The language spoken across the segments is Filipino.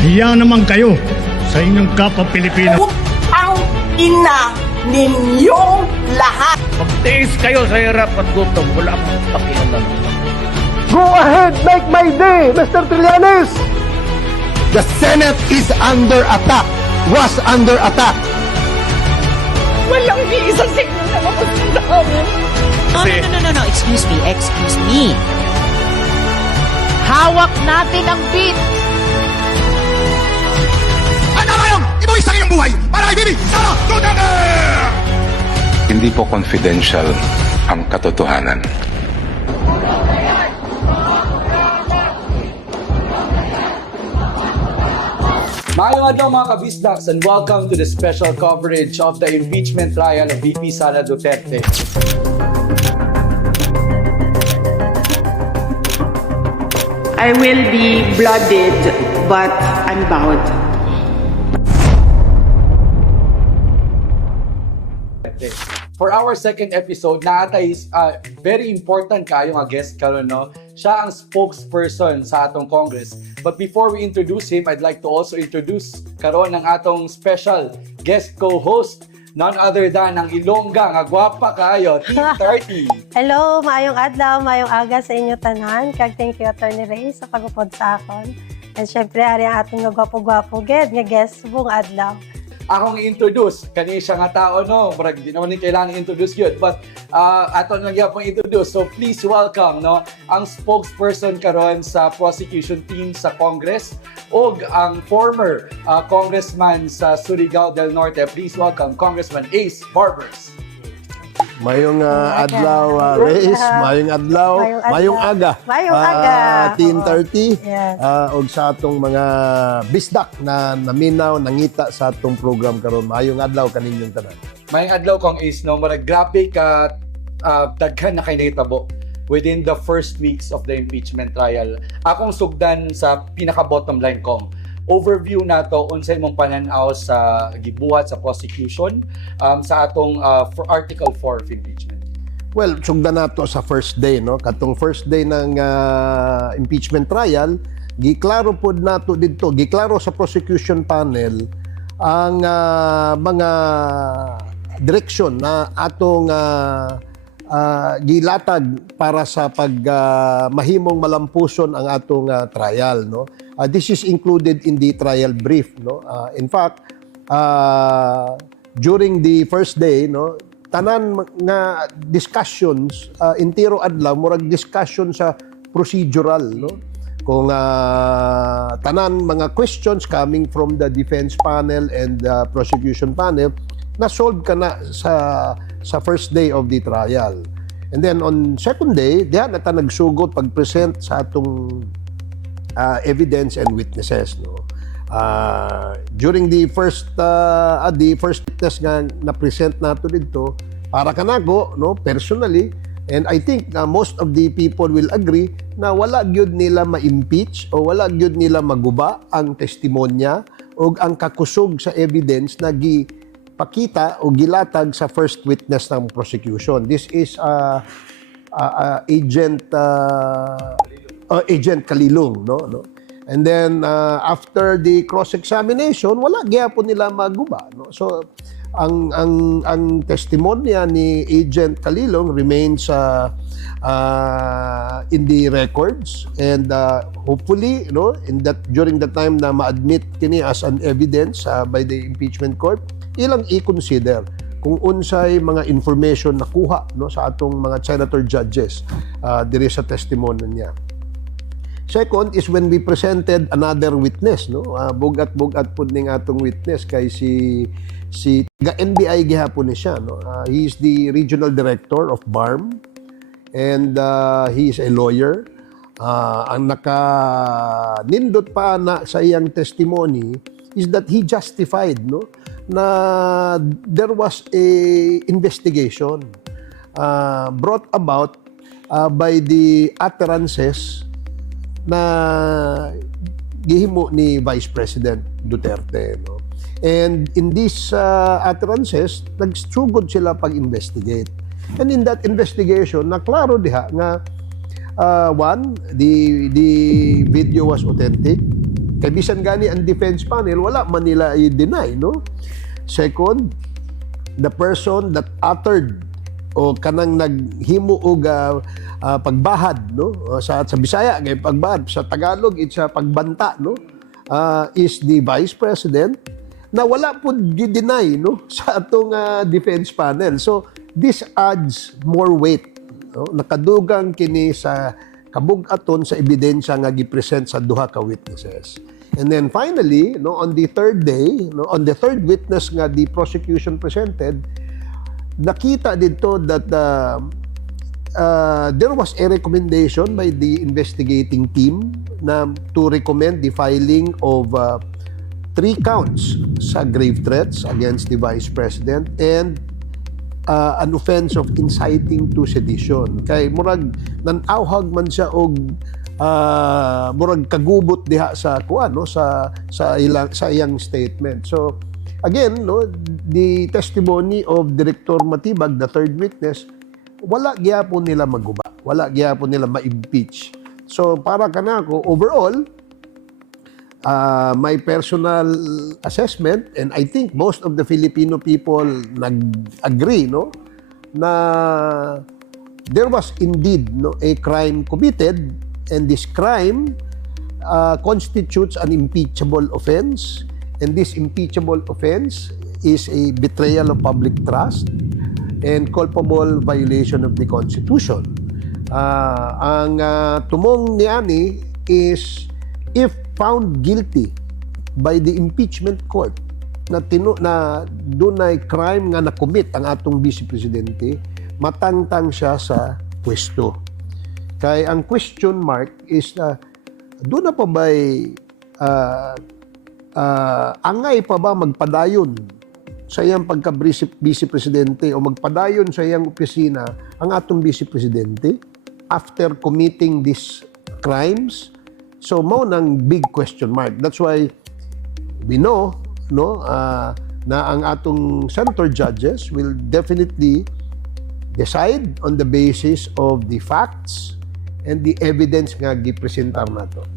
Mahiya naman kayo sa inyong kapwa Pilipino. Ang ina ninyong lahat. Magtiis kayo sa hirap at gutom. Wala akong pakialam. Go ahead, make my day, Mr. Trillanes! The Senate is under attack, was under attack. Walang isang signal na mapasunod. No. Excuse me. Hawak natin ang beat. Ano kayong ibuwis sa inyong buhay para kay Bibi Sara Duterte! Hindi po confidential ang katotohanan. Maayong adlaw mga ka-Bisdaks and welcome to the special coverage of the impeachment trial of VP Sara Duterte. I will be blooded, but unbowed. For our second episode, naatay very important kayo nga guest karon, no? Siya ang spokesperson sa atong Congress. But before we introduce him, I'd like to also introduce karon ng atong special guest co-host, none other than ang Ilongga nga gwapa kayo, Team Tartty. Hello, maayong adlaw, maayong aga sa inyo tanan. Kag thank you Atty. Ace sa pagupod sa akon. And syempre ari ang atong gwapo-gwapo ged nga guest buong adlaw. Akong i-introduce kani siya nga tao, no, murag di naman ni kailangan i-introduce yun, but ato nang gyapon introduce. So please welcome, no, ang spokesperson karon sa prosecution team sa Congress ug ang former congressman sa Surigao del Norte. Please welcome Congressman Ace Barbers. Mayong adlaw, Reyes, mayong adlaw, mayong aga. Mayong aga. Team Tartty, Yes. og sa atong mga bisdak na naminaw, nangita sa atong program karon. Mayong adlaw kaninyong tanan. Mayong adlaw kong Ace, no, murag grabe ka daghan na kay nahitabo within the first weeks of the impeachment trial. Akong sugdan sa pinaka bottom line kong overview nato unsay mong pananaw sa gibuhat sa prosecution sa atong for Article 4 of impeachment. Well, sugdan nato sa first day, no? Katong first day ng impeachment trial, giklaro pod nato didto, giklaro sa prosecution panel ang mga direksyon na atong gilatag para sa mahimong malampuson ang atong trial, no? This is included in the trial brief, no? In fact, during the first day, no, tanan nga discussions intiro adlaw murag discussion sa procedural, no? Kung tanan mga questions coming from the defense panel and the prosecution panel na solve ka na sa first day of the trial. And then on second day, diyan na ta nagsugot pag-present sa atong evidence and witnesses, no. During the first witness nga na-present nato dito para kanago, no, personally, and I think most of the people will agree na wala gyud nila ma-impeach o wala gyud nila maguba ang testimonya o ang kakusog sa evidence na pakita o gilatag sa first witness ng prosecution. This is Agent Kalilong, no. And then after the cross-examination, wala gyapon nila maguba, no. So ang testimonya ni Agent Kalilong remains in the records, and hopefully, no, during the time na ma-admit kini as an evidence by the impeachment court, ilang i-consider kung unsay mga information nakuha, no, sa atong mga senator judges diri sa testimonya niya. Second is when we presented another witness, no, bugat-bugat pud ning atong witness kay si NBI gihapon ni siya, no. He is the regional director of BARM, and he is a lawyer. Ang naka-nindot pa na sa iyang testimony is that he justified, no, na there was a investigation brought about by the utterances na gihimo ni Vice President Duterte, no. And in these utterances, nagsugod sila pag-investigate. And in that investigation, naklaro diha nga one, the video was authentic. Kay bisan gani ang defense panel, wala man nila i-deny, no? Second, the person that uttered o kanang naghimo og pagbahad, no? Sa Bisaya kay pagbahad, sa Tagalog it's sa pagbanta, no? Is the Vice President na wala po gi-deny, no, sa atong defense panel. So this adds more weight, no? Nakadugang kini sa kabug-aton sa ebidensya nga gi-present sa duha ka witnesses. And then finally, no, on the third day, no, on the third witness nga the prosecution presented, nakita dito that there was a recommendation by the investigating team na to recommend the filing of 3 counts sa grave threats against the Vice President and an offense of inciting to sedition. Kay murag nanawhag man siya og murag kagubot diha sa kuan, no, sa iyang statement. So again, no, the testimony of Director Matibag, the third witness, wala gyapon nila maguba, wala gyapon nila ma-impeach. So para kanako overall, my personal assessment, and I think most of the Filipino people nag-agree, no, na there was indeed, no, a crime committed, and this crime constitutes an impeachable offense, and this impeachable offense is a betrayal of public trust and culpable violation of the Constitution. Ang tumong niani is if found guilty by the impeachment court na dunay crime nga na-commit ang atong Vice Presidente, matangtang siya sa pwesto. Kay ang question mark is doon na pa ba'y angay pa ba magpadayon sa iyang pagka-Vice Presidente o magpadayon sa iyang opisina ang atong Vice Presidente after committing these crimes? So mao nang big question mark. That's why we know, no, na ang atong center judges will definitely decide on the basis of the facts and the evidence nga gipresentar nato.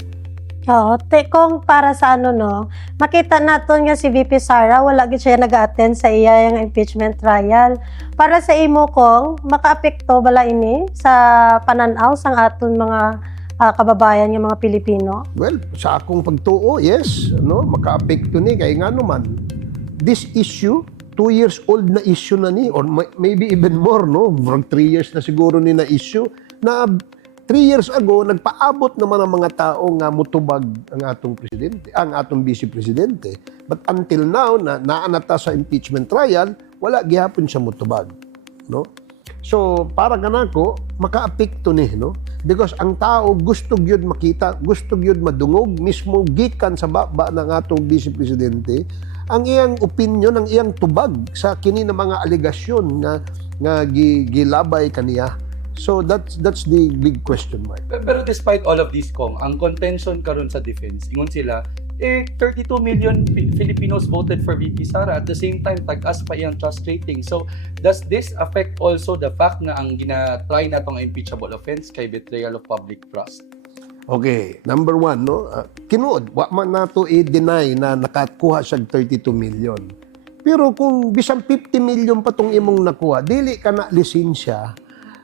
Oo, kung para sa no, makita naton nga si VP Sara, wala gid siya nag-attend sa iya yung impeachment trial. Para sa imo kong, makaapekto bala ini sa pananaw sang aton mga kababayan ng mga Pilipino? Well, sa akong pagtuo, yes, no, makaapekto ni kay ngano man. This issue, 2 years old na issue na ni, or maybe even more, no, 3 years na siguro ni na issue, na 3 years ago, nagpaabot naman ang mga tao nga mutubag ang atong presidente, ang atong vice presidente. But until now, na naanata sa impeachment trial, wala gihapon siya mutubag, no? So, para kanako, makaapekto ni, no? Because ang tao gusto gyud makita, gusto gyud madungog mismo gikan sa baba ng atong vice presidente ang iyang opinion, ang iyang tubag sa kini na mga alegasyon nga gilabay kaniya. So that's the big question mark. Pero despite all of this, Kong, ang contention karon sa defense, ingon sila, 32 million Filipinos voted for VP Sara. At the same time, tag-as pa iyang trust rating. So, does this affect also the fact na ang gina-try na itong impeachable offense kay betrayal of public trust? Okay, number 1, no? Kinuod, wa man nato i-deny na nakakuha siya 32 million. Pero kung bisan 50 million pa tong imong nakuha, dili ka na lisensya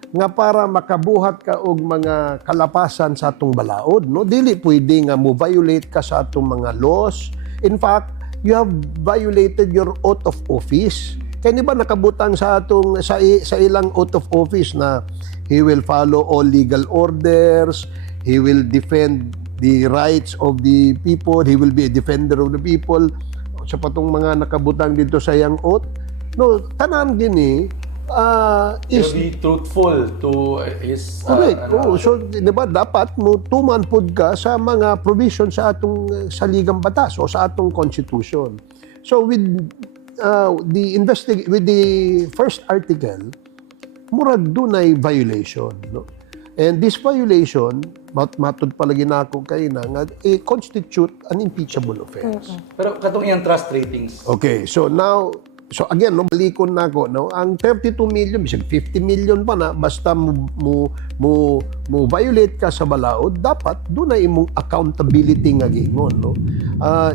nga para makabuhat ka og mga kalapasan sa atong balaod, no? Dili pwede nga mo violate ka sa atong mga laws. In fact, you have violated your oath of office. Kaya di ba nakabutang sa atong sa ilang oath of office na he will follow all legal orders, he will defend the rights of the people, he will be a defender of the people. Sa patong mga nakabutang dito sa iyang oath, no, tanan gini is be truthful to his correct. So di ba dapat mo tuman pud ka sa mga provisions sa atong saligang batas o sa atong constitution. So with the first article, murag dunay violation, no? And this violation, matud palagi na ako kay na nga constitute an impeachable offense. Pero katong iyang trust ratings. Okay, so now So again, no, balikon na ako, no, ang 32 million, bisag 50 million pa na, basta mo violate ka sa balaod, dapat doon na imong accountability nga gingon, no.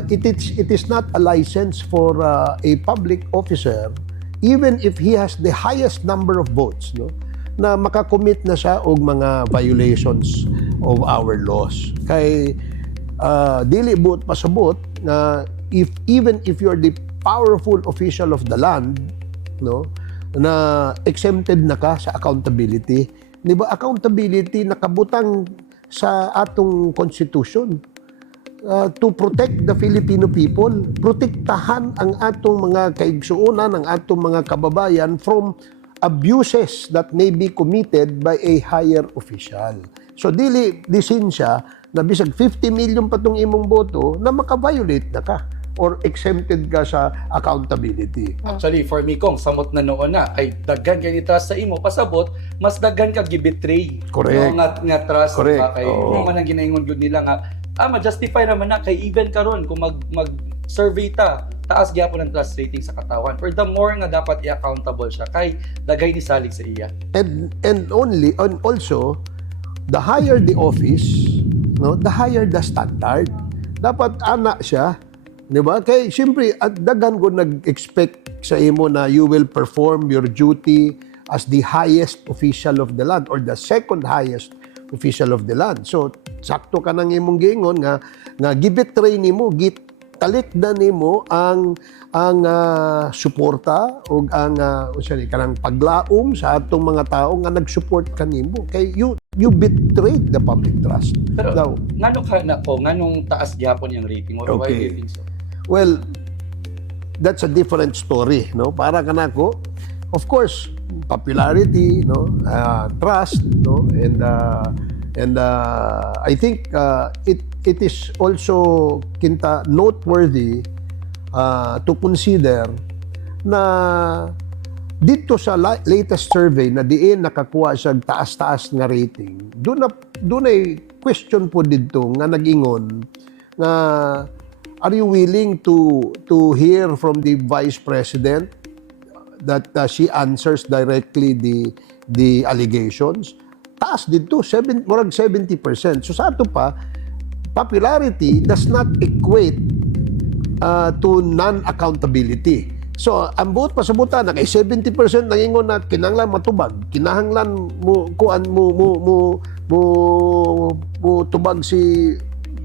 It is not a license for a public officer, even if he has the highest number of votes, no, na makakommit na siya og mga violations of our laws. Kay dili buot pasabot na even if you're the powerful official of the land, no, na exempted na ka sa accountability. Di ba, accountability nakabutang sa atong constitution to protect the Filipino people, protektahan ang atong mga kaigsuonan, ang atong mga kababayan from abuses that may be committed by a higher official. So dili lisensya na bisag 50 million pa tong imong boto na maka-violate na ka or exempted ka sa accountability. Actually, for me, kung samot na noon na, ay daggan kayo trust sa imo, pasabot, mas daggan ka gibetray. Correct. No, nga trust. Correct. Diba? Kay, kung man ang ginaingon yun nila nga, ma-justify naman na, kay even karon kung mag-survey ta, taas gyapon ang trust rating sa katawan. For the more nga dapat i-accountable siya, kay dagay ni salig sa iya. And also, the higher the office, no, the higher the standard. Dapat ana siya, di ba? Kay siyempre, at dagan ko nag-expect sa imo na you will perform your duty as the highest official of the land or the second highest official of the land. So, sakto ka nang imong gingon nga gibetray nimo, talikdan nimo ang suporta o ang kanang paglaom sa atong mga tao nga nag-support kanimo. Kay you betrayed the public trust. Pero, Now, nganong taas gyapon yung rating? Or why do you think so? well, that's a different story, no? Para kanako, of course, popularity, no, trust, no, and I think it is also kinta noteworthy to consider na dito sa latest survey na diin nakakuha siya taas-taas nga rating, doon ay question po dito nga nag-ingon nga are you willing to hear from the Vice President that she answers directly the allegations? Taas dito, murag 70%. So sa ato pa, popularity does not equate to non-accountability. So, ang buot pasabutan na kay 70% nangingon na kinahanglan matubag, kinahanglan mo tubag si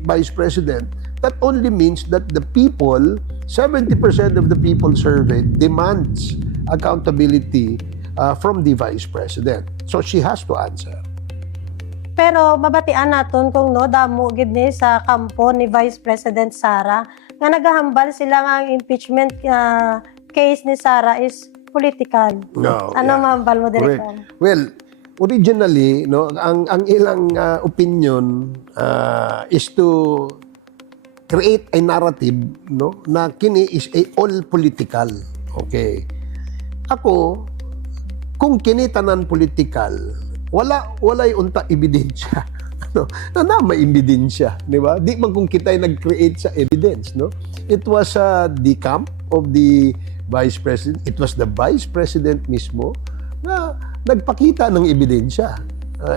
Vice President. That only means that the people, 70% of the people surveyed demands accountability from the Vice President. So she has to answer. Pero mabatian naton kung no damo gid ni sa kampo ni Vice President Sara nga nagahambal sila nga ang impeachment case ni Sara is political. No, Ano mahambal mo direct? Well, originally, no, ang ilang opinion is to create a narrative, no, na kini is all political. Okay. Ako, kung kini tanan political, walay unta ebidensya. No? Na may ebidensya, di ba? Di man kung kita'y nag-create sa evidence, no? It was the camp of the Vice President. It was the Vice President mismo na nagpakita ng ebidensya.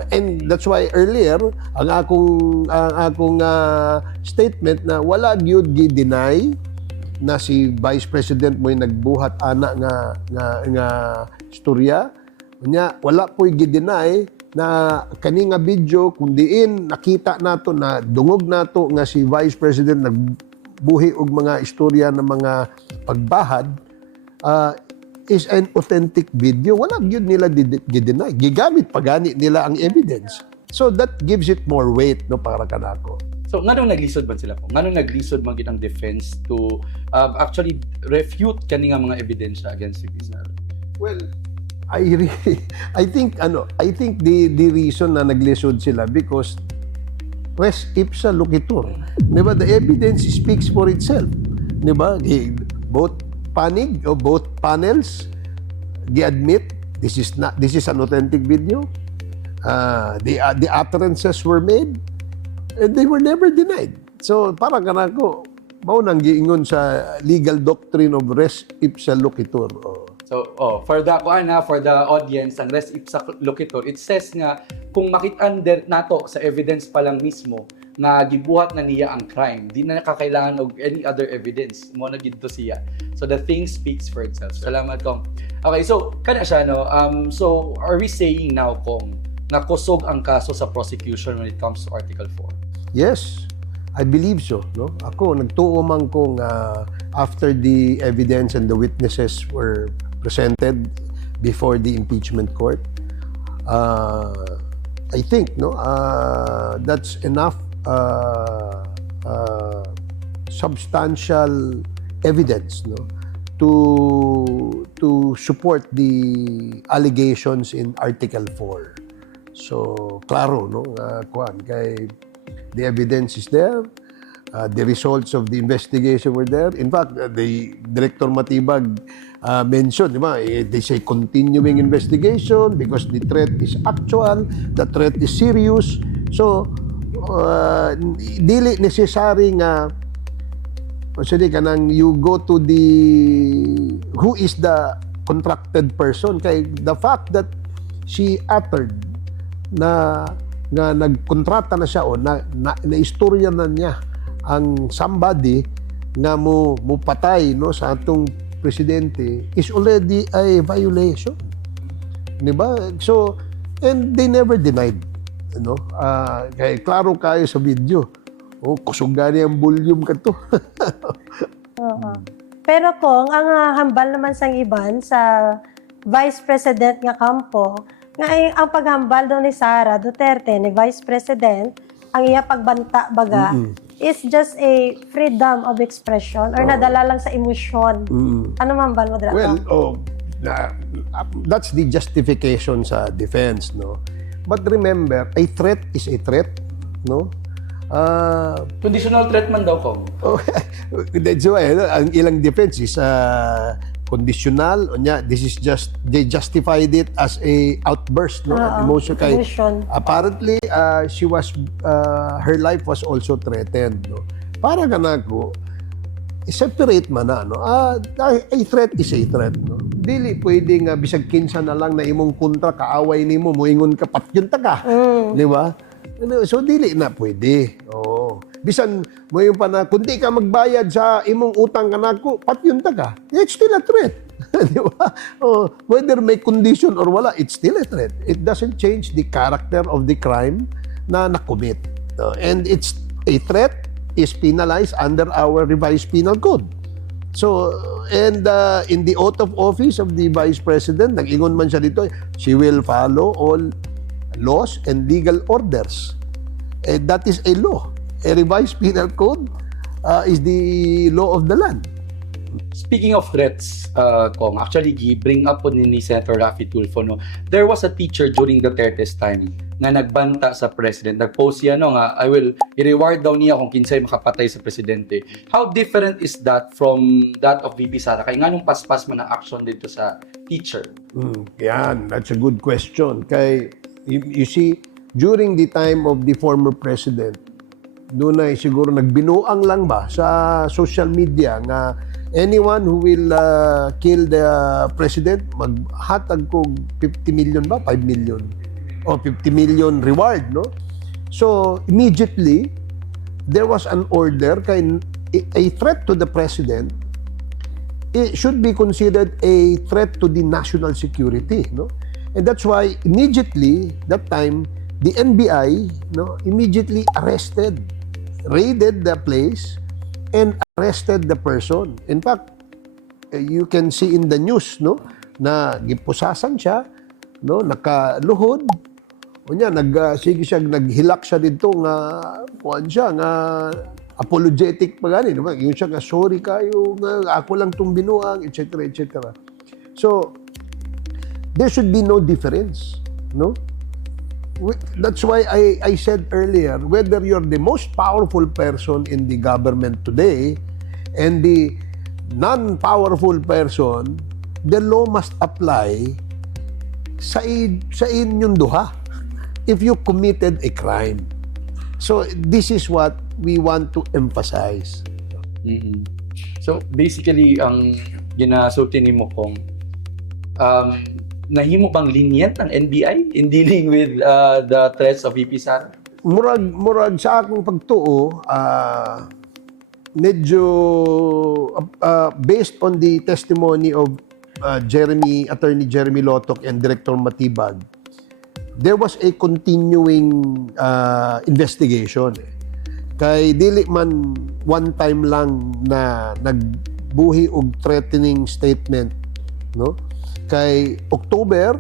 And that's why earlier ang akong statement na wala gyud gi-deny na si Vice President mo'y nagbuhat ana nga istorya nya, wala po'y gi-deny na kani nga video kung diin nakita nato na dungog nato nga si Vice President nagbuhi og mga istorya ng mga pagbahad is an authentic video. Wala yun nila gi-deny. Gigamit pagani nila ang evidence. So that gives it more weight, no, para kanako. So, nganong naglisod man sila po? Nganong naglisod man gitang defense to actually refute kani nga mga ebidensya against si Sara? Well, I think the reason na naglisod sila because res ipsa loquitur. Diba? The evidence speaks for itself. Diba? Both panels gi-admit this is an authentic video. The utterances were made and they were never denied. So parang kanako mao nang giingon sa legal doctrine of res ipsa loquitur. So, for the audience, ang res ipsa loquitur, it says nga kung makitaan nato sa evidence pa lang mismo nga gibuhat na niya ang crime, di na nakakailangan og any other evidence mo na gidto siya. So the thing speaks for itself. Salamat kong. Okay, so kana siya no. So are we saying now kung nakusog ang kaso sa prosecution when it comes to Article 4? Yes, I believe so. No? Ako, nagtuo man kung after the evidence and the witnesses were presented before the impeachment court, I think that's enough substantial evidence to support the allegations in Article 4. So, klaro, kuan, kay the evidence is there, the results of the investigation were there. In fact, the Director Matibag mentioned, they say continuing investigation because the threat is actual, the threat is serious. So, dili necessary nga kanang you go to the who is the contracted person, kay the fact that she uttered na nga nagkontrata na siya o na istorya na niya ang somebody nga mo patay sa atong presidente is already a violation, di ba? So, and they never denied, kaya klaro kayo sa video, kusog gani ang volume kadto. Pero kung ang hambal naman sang iban sa Vice President nga kampo, nga ang paghambal daw ni Sara Duterte ni Vice President, ang iya pagbanta baga is just a freedom of expression or nadala lang sa emosyon. Ano mambal mo dito? Well, that's the justification sa defense, no? But remember, a threat is a threat, no? Conditional threat man daw kong. That's why ang ilang defense is conditional. This is just, they justified it as a outburst, no? Emotion. Apparently, she was, her life was also threatened, no? Para ganako, separate man na, no? A threat is a threat, no? Dili pwedeng bisag kinsa na lang na imong kontra kaaway nimo moingon ka patyon ta ka, di ba? So dili na pwede. Bisan mo yung kundi ka magbayad sa imong utang kanako, patyon ta ka. It's still a threat. Di ba? Whether may condition or wala, it's still a threat. It doesn't change the character of the crime na nakomit. And it's a threat is penalized under our revised penal code. So, and in the oath of office of the Vice President, nag-ingon man siya dito, she will follow all laws and legal orders. And that is a law. A revised penal code is the law of the land. Speaking of threats, Kong, actually, bring up po ni Senator Raffy Tulfo, no? There was a teacher during Duterte's time na nagbanta sa president. Nag-post siya, nga, I will i-reward daw niya kung kinsay makapatay sa presidente. How different is that from that of VP Sara? Kaya nga nung paspas man ang action dito sa teacher? Yan, that's a good question. Kay, you see, during the time of the former president, doon ay siguro nagbinuang lang ba sa social media nga anyone who will kill the president, maghatag ko 50 million ba? 5 million? O 50 million reward, no? So, immediately, there was an order kay a threat to the president, it should be considered a threat to the national security, no? And that's why, immediately, that time, the NBI, immediately raided the place and arrested the person. In fact, you can see in the news, na gipusasan siya, nakaluhod. Naghilak siya dito nga apologetic pa gani, yung siya nga sorry kayo, nga ako lang tong binuang, etc., etc. So, there should be no difference, no? That's why I said earlier, whether you're the most powerful person in the government today and the non-powerful person, the law must apply sa inyong duha if you committed a crime. So this is what we want to emphasize. Mhm. So basically ang ginasulti nimo kung nahimo bang lenient ang NBI in dealing with the threats of VP Sara? Murag sa akong pagtuo, medyo based on the testimony of Attorney Jeremy Lotok and Director Matibag, there was a continuing investigation. Kay dili man one time lang na nagbuhi og threatening statement, no? Kay October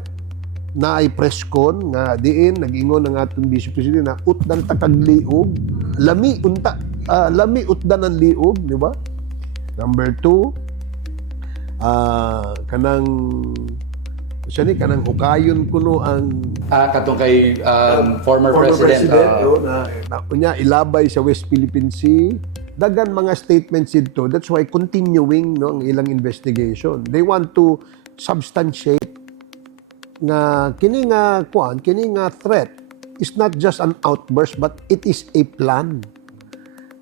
na ay press con nga diin nag-ingon ang atong Vice President na utdan ta kag liog, lami utdan ang liog, di ba? Number 2, kanang hukayon kuno ang Katong kay former president, na kunya ilabay sa West Philippine Sea. Dagan mga statements dito. That's why continuing no ang ilang investigation. They want to substantiate nga kini nga threat is not just an outburst but it is a plan.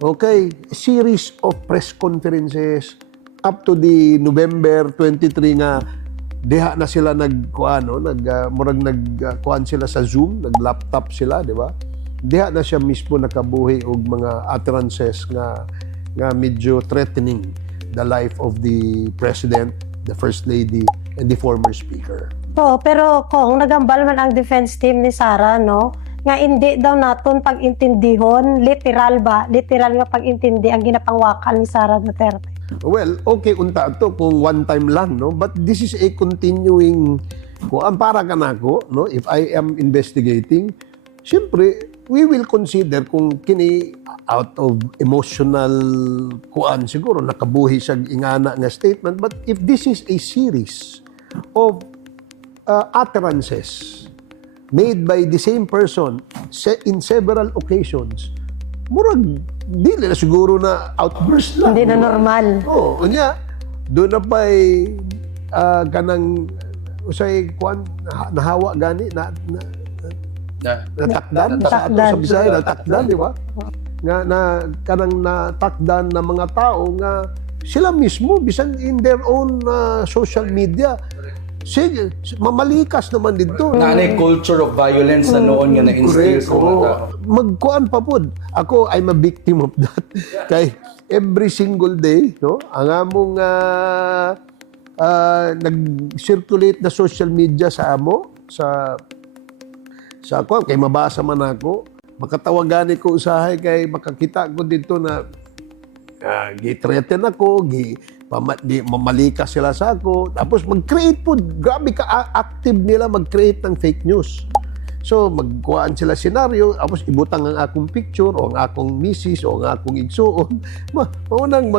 Okay, a series of press conferences up to the November 23 nga diha na sila nagkuan sila sa Zoom, nag-laptop sila, di ba? Diha na siya mismo nakabuhi og mga utterances nga medyo threatening the life of the President, the First Lady, and the former Speaker. Pero kung nagambal man ang defense team ni Sara, no, nga hindi daw naton pag-intindihon, literal nga pag-intindi ang ginapangwakal ni Sara Duterte. Well, okay unta to kung one time lang, no, but this is a continuing kung para kanako, no, if I am investigating, syempre we will consider kung kini out of emotional kuan siguro nakabuhi sa ingana nga statement, but if this is a series of utterances made by the same person in several occasions, murag dili na siguro na outburst lang. Hindi na normal. Unya doon na pa'y kanang usay kuan nahawa gani natakdan sa ato sa Bisaya, natakdan, di ba? Nga kanang natakdan ng mga tao nga sila mismo bisan in their own social media. Sige, mamalikas naman dito. Nanay culture of violence na noon nga na-instill sa mga tao. Magkuan pa po. Ako, I'm a victim of that. Kay every single day, no, ang among nag-circulate na social media sa amo, sa ako, kay mabasa man ako, makatawagani ko usahay kay makakita ko dito na gi-threaten ako, mamalikas sila sa ako, tapos mag-create po, grabe ka active nila mag-create ng fake news. So, magkuhaan sila senaryo, tapos ibutang ang akong picture, o ang akong misis, o ang akong igsuon. Maunang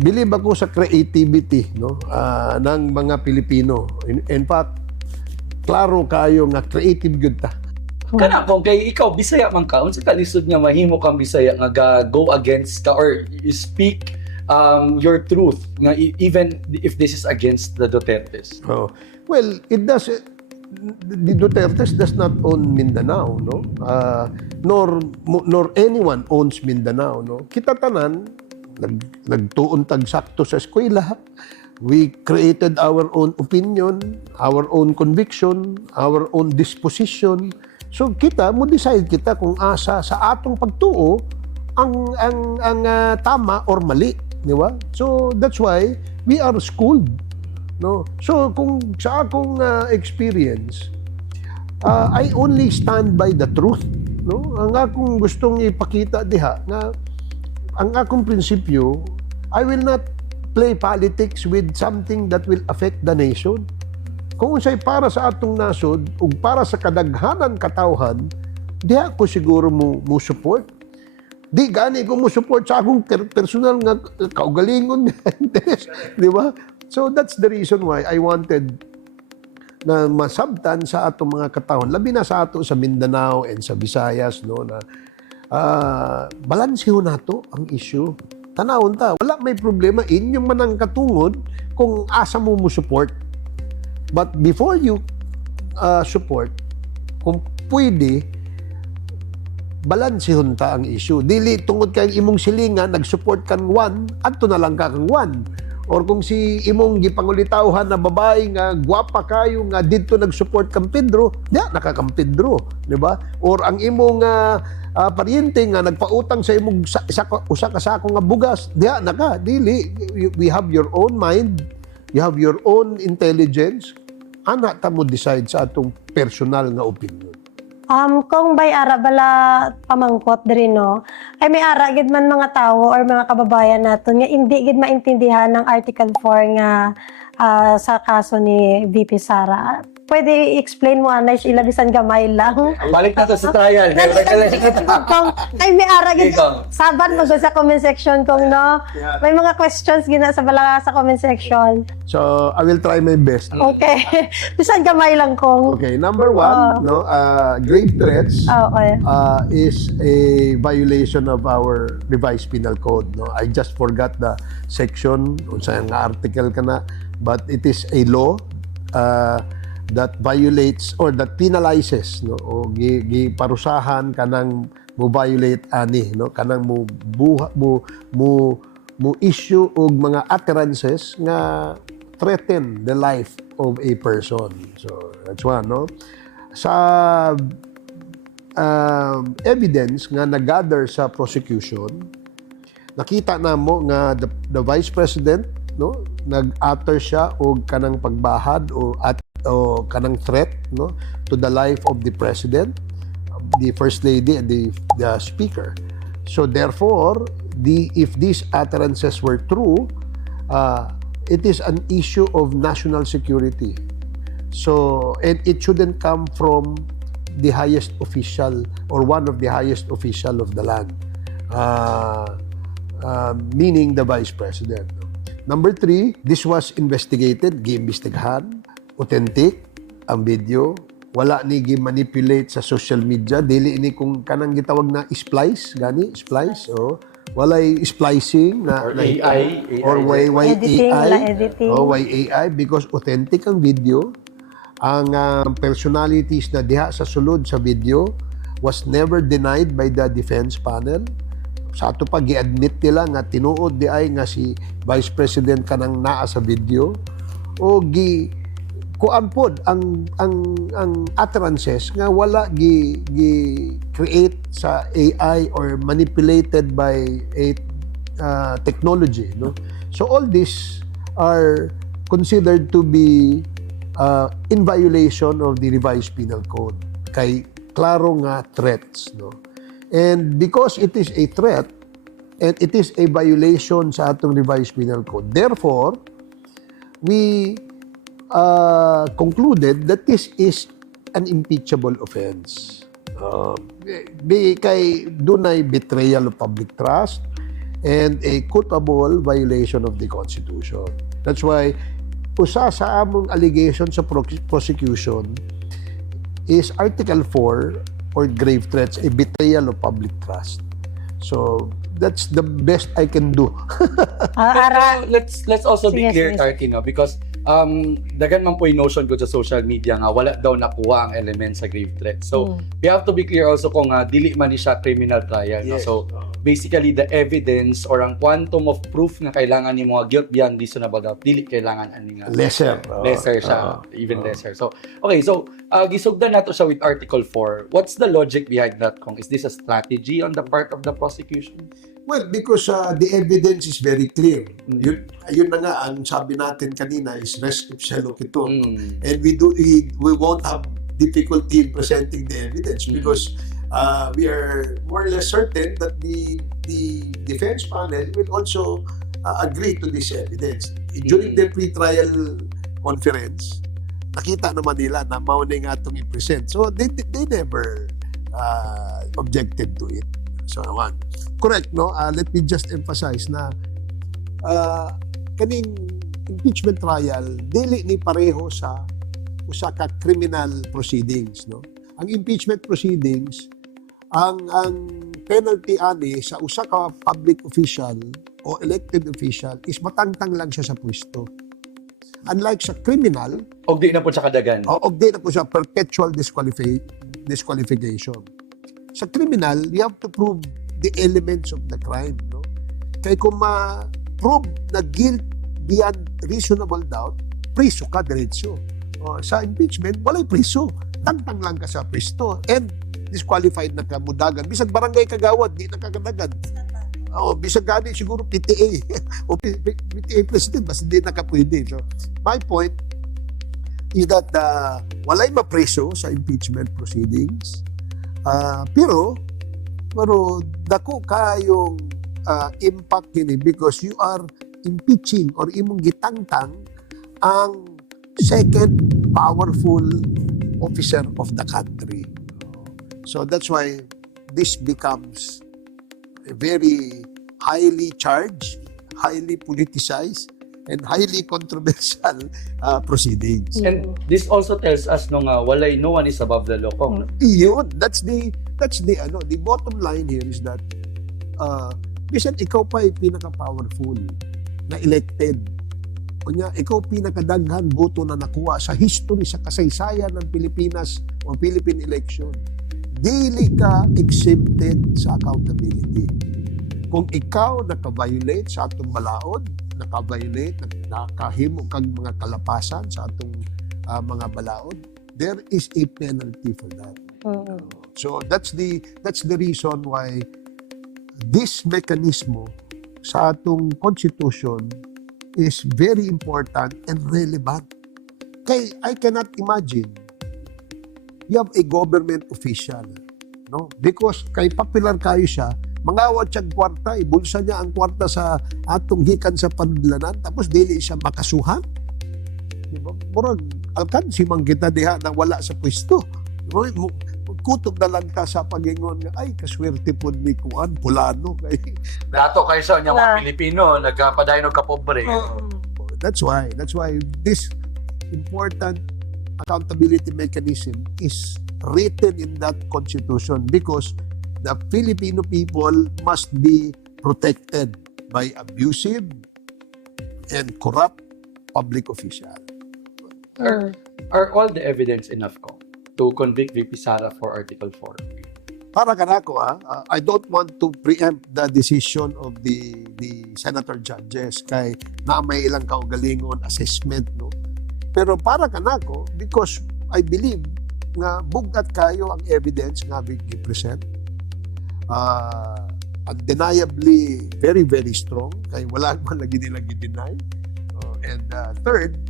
believe ako sa creativity, no, ng mga Pilipino. In fact, klaro kayo nga creative good ta. Kana kung kay ikaw Bisaya man ka, unsa ka lisod nga mahimo kang Bisaya nga go against ka or you speak your truth nga even if this is against the Dutertes. Well, it does. The Dutertes does not own Mindanao, no? Nor anyone owns Mindanao, no? Kita tanan nagtuon tag sakto sa eskwela. We created our own opinion, our own conviction, our own disposition. So kita mo decide kita kung asa sa atong pagtuo ang tama or mali, di ba? So that's why we are schooled, no? So kung sa akong experience, I only stand by the truth, no? Ang akong gustong ipakita diha nga ang akong prinsipyo, I will not play politics with something that will affect the nation. Kung unsay para sa atong nasod ug para sa kadaghanan katawhan, diha ko siguro mo support. Di gani ko mo support sa akong personal nga kaugalingon nga interest, di ba? So that's the reason why I wanted na masabtan sa atong mga katawhan, labi na sa ato sa Mindanao and sa Visayas, no, na balanseho nato ang issue. Tanawon ta, wala may problema inyong manang katungod kung asa mo support. But before you support, kung pwede, balance hunta ang issue. Dili tungod kay imong silingan nag-support kang one, adto na lang ka kang one. Or kung si imong gipangulitawhan na babae nga gwapa kayo nga didto nag-support kang Pedro, diya nakakang Pedro, di ba? Or ang imong paryente nga nagpautang sa imong usa ka sako nga bugas, diya naka dili. We have your own mind, you have your own intelligence. Ana ta mo decide sa atong personal nga opinion. Kung bay ara bala pamangkot diri no, ay may ara gid man mga tawo or mga kababayan naton nga hindi gid maintindihan ng Article 4 nga sa kaso ni VP Sara. Pwede i-explain mo anay sila bisan gamay lang. Balik na to sa trial. Kung ay may ara gid saban mo sa comment section kung no. May mga questions gina sa bala sa comment section. So, I will try my best. Okay. Bisan gamay lang kung. Okay, number one, no, grave threats Okay. is a violation of our revised penal code. No, I just forgot the section unsa nga article kana, but it is a law that violates or that penalizes, no, o parusahan kanang mo violate ani, no, kanang mo issue og mga utterances nga threaten the life of a person. So that's one, no. Sa evidence nga nag-gather sa prosecution, nakita namo nga the Vice President, no, nag-utter siya og kanang pagbahad o kanang threat, no, to the life of the President, the First Lady, and the Speaker. So therefore, if these utterances were true, it is an issue of national security. So, and it shouldn't come from the highest official or one of the highest official of the land, meaning the Vice President. Number 3, this was investigated, giimbestigahan, authentic ang video, wala ni gi-manipulate sa social media, dili ni kung kanang gitawag na splice, splice, o walay splicing na or AI, or why Editing, editing. why AI, because authentic ang video. Ang personalities na diha sa sulod sa video was never denied by the defense panel. Sa ato pa gi-admit nila nga tinuod di ay nga si Vice President kanang naa sa video, o kuan pod ang utterances nga wala create sa AI or manipulated by a technology, no. So all these are considered to be in violation of the revised penal code, kay klaro nga threats, no. And because it is a threat and it is a violation sa atong revised penal code, therefore we concluded that this is an impeachable offense. Kay dunay betrayal of public trust and a culpable violation of the Constitution. That's why usa sa among allegation sa prosecution is Article 4 or grave threats, a betrayal of public trust. So that's the best I can do. Let's also be Sige, clear, sige. Tartty, no, because dagan man po yung notion ko sa social media nga wala daw nakuha ang element sa grave threat. So we have to be clear also kung dili man ni siya criminal trial, no? Yes. So basically the evidence or ang quantum of proof na kailangan ni mga guilt beyond reasonable doubt, dili kailangan ani nga Lesser. lesser siya, even lesser. So okay, so gisugdan nato siya with Article 4. What's the logic behind that, kung is this a strategy on the part of the prosecution? Well, because the evidence is very clear. Yun na nga, ang sabi natin kanina is res ipsa loquitur. And we won't have difficulty in presenting the evidence because we are more or less certain that the defense panel will also agree to this evidence. During the pre-trial conference, nakita naman nila na mauna nga itong i-present. So, they never objected to it. So, correct, no? Let me just emphasize na kaning impeachment trial, dili ni pareho sa usa ka criminal proceedings, no? Ang impeachment proceedings, ang penalty ani sa usa ka public official o elected official is matangtang lang siya sa pwesto. Unlike sa criminal, Og di na po siya kadagan. og di na po siya perpetual disqualification. sa criminal, you have to prove the elements of the crime. No? Kaya kung ma-prove na guilt beyond reasonable doubt, priso ka diretso. Sa impeachment, walay priso. Tangtang lang ka sa pwesto. And disqualified na ka mudagan. Bisag barangay kagawad, di na kagadagan. Bisag gani siguro PTA. O PTA president, basta di na ka pwede. So, my point is that walay mapreso sa impeachment proceedings. Pero dako kayong impact yun because you are impeaching or imong gitangtang ang second powerful officer of the country. So that's why this becomes a very highly charged, highly politicized, and highly controversial proceedings. And this also tells us no one is above the law. Kong. Yun, that's the bottom line here is that bisan ikaw pa ay pinaka-powerful na elected. Kunya, ikaw pinakadaghan boto na nakuha sa history, sa kasaysayan ng Pilipinas o Philippine election. Dili ka exempted sa accountability. Kung ikaw naka-violate sa atong balaod, naka-violate, nakahimo kag mga kalapasan sa atong mga balaod, there is a penalty for that. So that's the reason why this mechanismo sa atong constitution is very important and relevant. Kay I cannot imagine you have a government official, no? Because kay popular kayo siya, mangawat siyang kwarta, ibulsa niya ang kwarta sa atong gikan sa panudlanan, tapos dili siya makasuhan. Diba? Murag, alkansi man kita diha na wala sa pwesto. Kutob na lang ta sa pagingon nga, ay, kaswerte po ni Kuan, Pulano. Dato kayo sa mga Pilipino, nagkapadayon ng kapobre. That's why this important accountability mechanism is written in that constitution because the Filipino people must be protected by abusive and corrupt public officials. Are all the evidence enough to convict VP Sara for Article 4? Para kanako, I don't want to preempt the decision of the senator judges kay na may ilang kaugalingon assessment, no? Pero para kanako, because I believe nga bugat kayo ang evidence nga gi-present. Undeniably very, very strong. Kaya wala man lagi nila gi-deny. And third,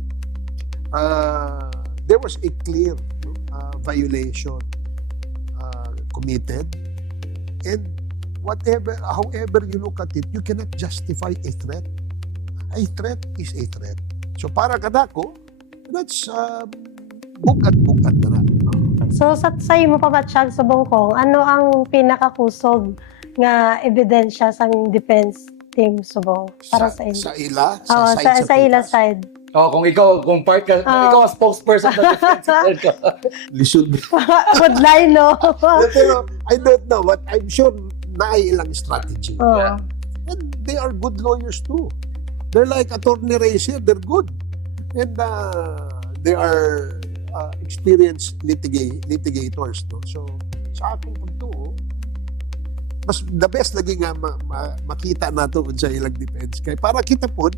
there was a clear violation committed. And however you look at it, you cannot justify a threat. A threat is a threat. So para kanako, that's bugat-bugat na. So sa mo pa matsyag sa Bongkong, ano ang pinakakusog nga ebidensya sa defense team subong para sa inyo? Sa ila? Sa ila side. Kung part ka, kung ikaw ang spokesperson ng defense ka. Lisod. Good line, no? Pero I don't know, but I'm sure na ilang strategy. Yeah. And they are good lawyers too. They're like Atty. Rosario, they're good. And they are experienced litigators. No? So, sa akong pagtuo, mas the best lagi nga makita nato sa ilang defense. Kaya para kita po,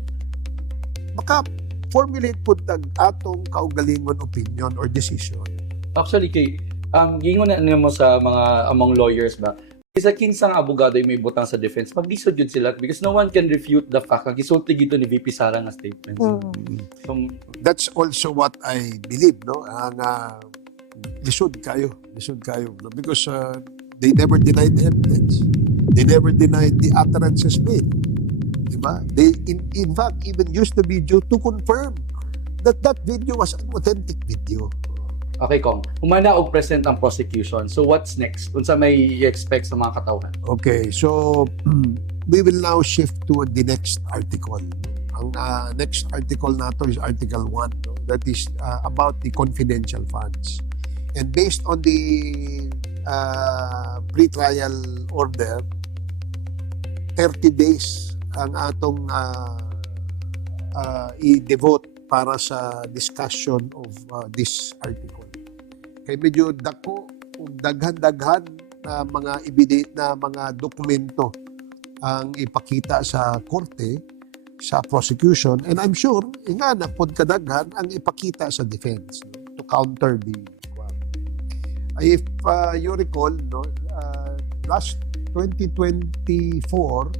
maka-formulate po tag atong kaugalingon opinion or decision. Actually, gingon na mo sa mga among lawyers ba, isa kinsang abogado yung may butang sa defense, maglisod yun sila because no one can refute the fact na gisulti gito ni VP Sara nga statements. So, that's also what I believe, no? Lisod kayo, no? Because they never denied the evidence. They never denied the utterances made. Diba? They, in fact, even used the video to confirm that video was an authentic video. Okay, Kong. Humana og present ang prosecution. So what's next? Unsa may i-expect sa mga katawhan? Okay, so we will now shift to the next article. Ang next article nato is Article 1. No? That is about the confidential funds. And based on the pre-trial order, 30 days ang atong i-devote para sa discussion of this article. Kaya medyo dako, daghan-daghan na mga dokumento ang ipakita sa korte, sa prosecution, and I'm sure nga na pod kadaghan ang ipakita sa defense, no, to counter the if you recall, no, last 2024,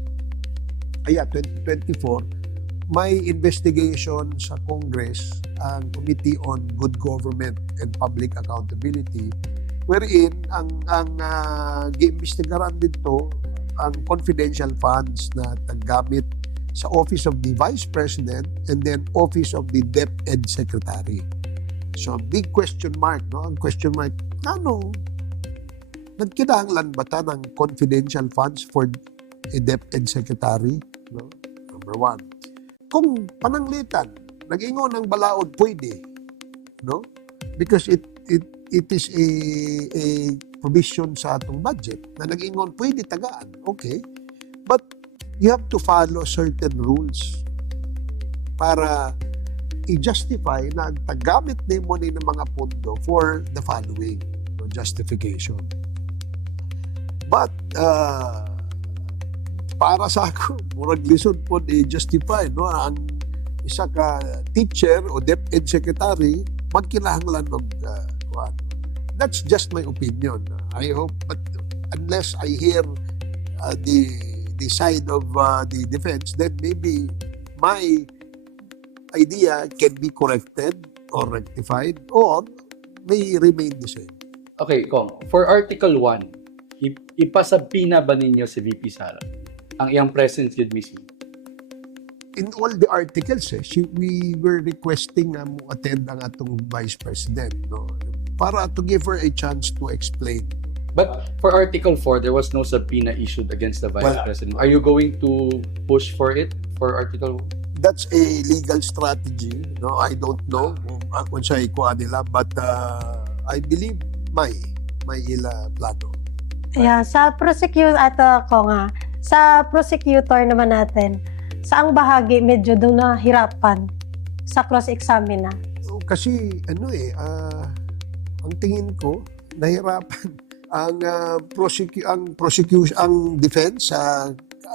may investigation sa Congress ang Committee on Good Government and Public Accountability, wherein ang giimbestigaran dito ang confidential funds na taggamit sa Office of the Vice President and then Office of the DepEd Secretary. So big question mark, no? Ang question mark, ano nagkinahanglan ba ta ng confidential funds for a DepEd Secretary? No? Number one. Kung pananglitan, nag-ingon ng balaod, pwede. No? Because it is a provision sa atong budget na nag-ingon, pwede tagaan. Okay. But you have to follow certain rules para i-justify na ang tagamit nimo ni ng mga pondo for the following, no, justification. But para sa ako, murag lisod po i-justify, no, ang isa ka teacher o DepEd secretary magkinahanglan og that's just my opinion. I hope, but unless I hear the side of the defense, then maybe my idea can be corrected or rectified or may remain the same. Okay, Kong, for Article 1, ipasabina ba ninyo si VP Sara ang iyang presence yun missing? In all the articles, we were requesting mo attend ang atong Vice President, no, para to give her a chance to explain. But for Article 4, there was no subpoena issued against the Vice President. Are you going to push for it for Article 1? That's a legal strategy. No, I don't know kung sa ikuha nila, but I believe may ila plano. Yeah, sa prosecutor naman natin, saang bahagi medyo doon nahirapan sa cross-examine na? Kasi ang tingin ko nahirapan ang defense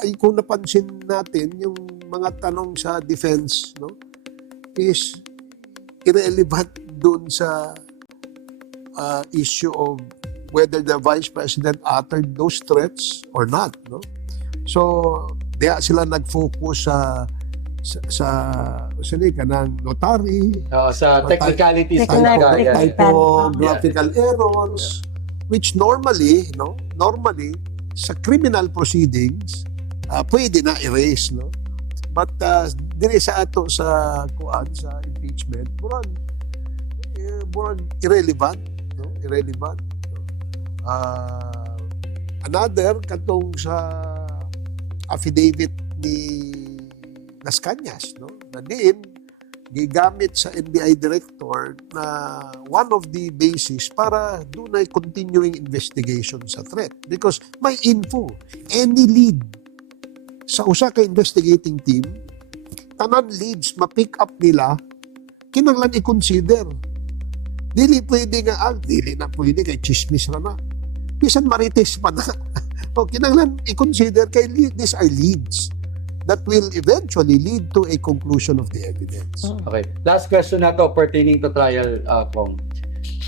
ay kung napansin natin yung mga tanong sa defense, no, is irrelevant doon sa issue of whether the Vice President uttered those threats or not, no. So diya sila nag-focus sa kanang notary, sa technicalities ng typographical errors, which normally sa criminal proceedings pwede na erase, no, but dire sa ato sa impeachment murag irrelevant, no, another katong sa affidavit ni Las Cañas, no, na din gigamit sa NBI director na one of the basis para dunay continuing investigation sa threat, because may info, any lead sa usa ka investigating team, tanan leads ma-pick up nila, kinahanglan i-consider. Dili na pwede kay chismis na bisan marites pa na. O kinahanglan i-consider kay these are leads that will eventually lead to a conclusion of the evidence. Okay. Last question na to pertaining to trial, Kong.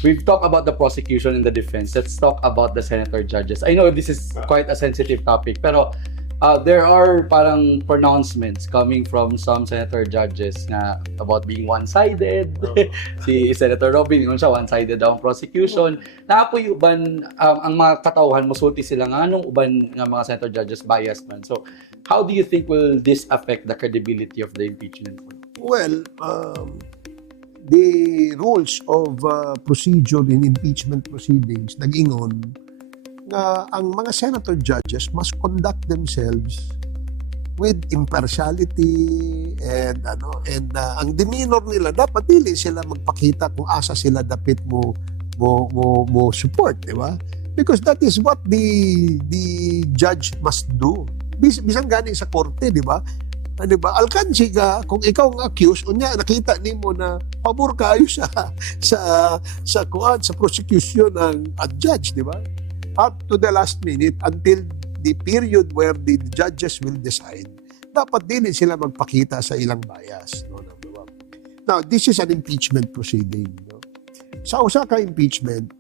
We've talked about the prosecution and the defense. Let's talk about the senator judges. I know this is quite a sensitive topic, pero there are parang pronouncements coming from some senator judges na about being one-sided. Si Senator Robin, yun siya, one-sided daw ang prosecution. Naapoy uban, ang mga katauhan, musulti sila nga, anong uban ng mga senator judges biased man. So, how do you think will this affect the credibility of the impeachment? Well, the rules of procedure in impeachment proceedings nag-ingon na ang mga senator judges must conduct themselves with impartiality and ang demeanor nila dapat dili sila magpakita kung asa sila dapat mo support, di ba? Because that is what the judge must do. Bisan gani sa korte, di ba? Di ba? Alkansi ka kung ikaw ang accused, unya nakita nimo na pabor kayo sa prosecution ng judge, di ba? up to the last minute until the period where the judges will decide, dapat din sila magpakita sa ilang bias. No, number one. Now, this is an impeachment proceeding. No? Sa usa ka impeachment,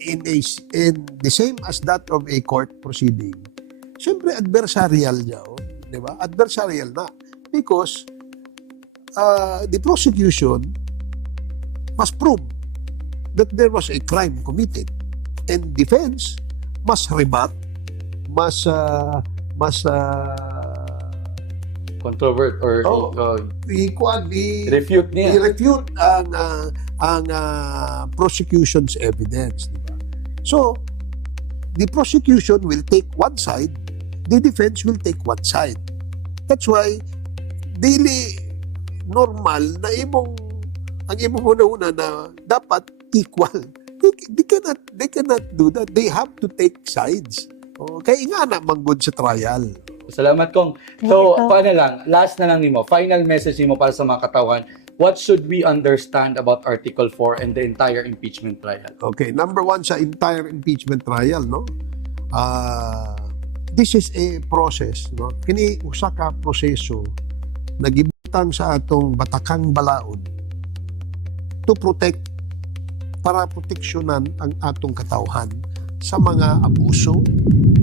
in the same as that of a court proceeding, siyempre adversarial niya. Oh, di ba? Adversarial na. Because the prosecution must prove that there was a crime committed. And defense must rebut, must Controvert or refute niya. I-refute ang prosecution's evidence. Diba? So, the prosecution will take one side, the defense will take one side. That's why, dili normal na ang imong una-una na dapat equal. They cannot do that. They have to take sides. Kaya nga na manggod sa trial. Salamat kong. So, paano lang, last na lang nimo, final message nimo para sa mga katawan, what should we understand about Article 4 and the entire impeachment trial? Okay, number one sa entire impeachment trial, no? This is a process, no? Kini usa ka proseso nagibutang sa atong batakang balaod to protect, para proteksyonan ang atong katawhan sa mga abuso,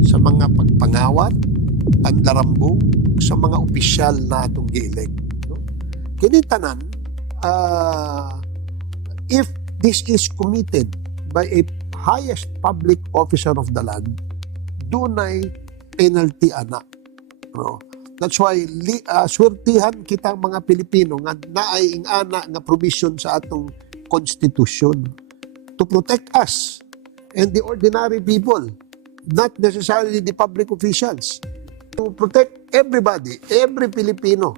sa mga pagpangawat, pandarambong sa mga opisyal na atong gi-elect. No? Kini tanan, if this is committed by a highest public officer of the land, dunay penalty ana. No? That's why swertihan kita mga Pilipino nga naay ingana nga provision sa atong constitution to protect us and the ordinary people, not necessarily the public officials, to protect everybody, every Filipino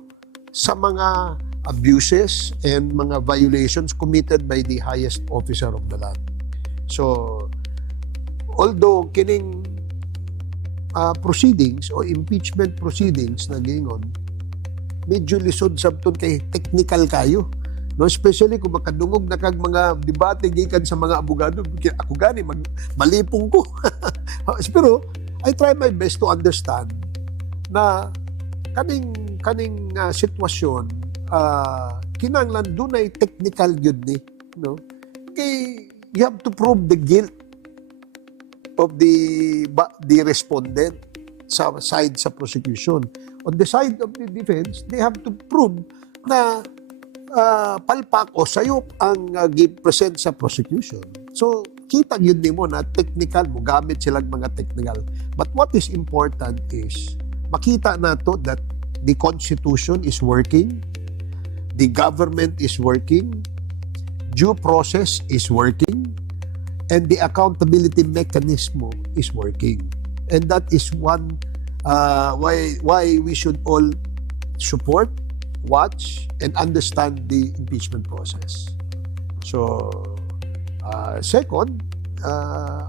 sa mga abuses and mga violations committed by the highest officer of the land. So, although kining proceedings o impeachment proceedings na gingon, medyo lisod sabton kay technical kayo. No, especially kung makadungog na kag mga debate gikan sa mga abogado, ako gani malipong ko. Pero I try my best to understand na kaning sitwasyon kinahanglan dunay technical gyud ni, no? Kay you have to prove the guilt of the respondent sa side sa prosecution. On the side of the defense, they have to prove na palpak o sayop ang gi-present sa prosecution. So, kita yun din mo na technical mo, gamit silang mga technical. But what is important is, makita na to that the Constitution is working, the government is working, due process is working, and the accountability mechanism is working. And that is one why we should all support, watch, and understand the impeachment process. So, second,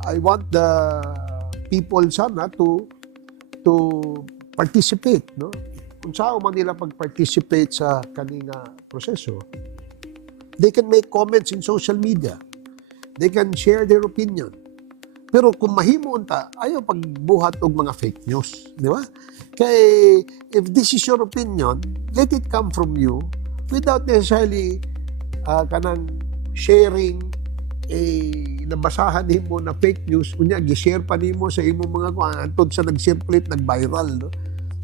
I want the people sana to participate, no? Kung saan man nila pag-participate sa kaninga proseso, they can make comments in social media. They can share their opinion. Pero kung mahimo unta, ayaw pagbuhat og mga fake news, di ba? Kay if this is your opinion, let it come from you without necessarily kanang sharing nabasahan nimo na fake news, unya gi-share pa nimo sa imong mga antod sa nag-circulate, nag-viral, no?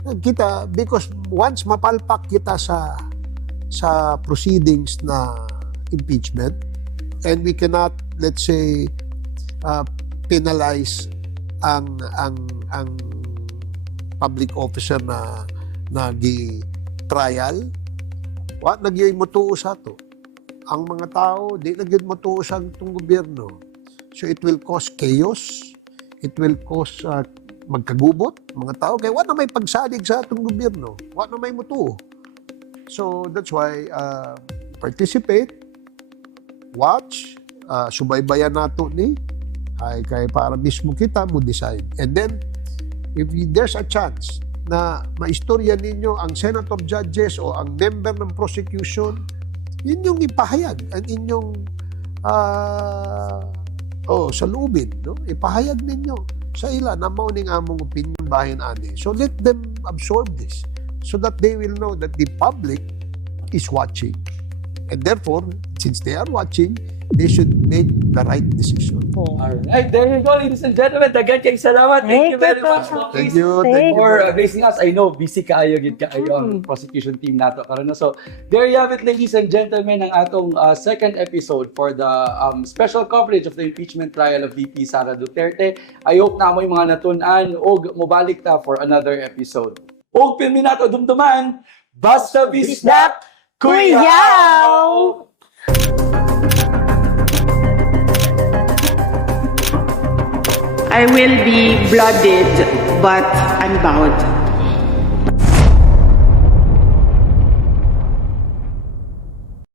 Kita, because once mapalpak kita sa proceedings na impeachment, and we cannot, let's say, penalize ang public officer na gi-trial, nagyoy motuo sa to. Ang mga tao, di nagyoy motuo sa itong gobyerno. So it will cause chaos, it will cause magkagubot, mga tao. Kaya wala may pagsadig sa itong gobyerno, wala may motuo. So that's why participate, watch, subaybayan nato ni, kaya para mismo kita mo decide. And then, if there's a chance na maistorya ninyo ang Senate of Judges o ang member ng prosecution, inyong ipahayag ang inyong sa lubid, no? Ipahayag ninyo sa ila na mauning among opinion bahin ani. So let them absorb this so that they will know that the public is watching. And therefore, since they are watching, they should make the right decision. Alright, there you go, ladies and gentlemen. Dagan kay salamat. Thank you very much, Thank you. Thank you. for gracing us. I know, busy kayo, gid kayo ang prosecution team nato karon. So, there you have it, ladies and gentlemen, ang atong second episode for the special coverage of the impeachment trial of VP Sara Duterte. I hope na mo yung mga natun-an og mobalik ta for another episode. Og pirmi nato dumduman, basta bisdak, kuyaw! I will be blooded but unbowed.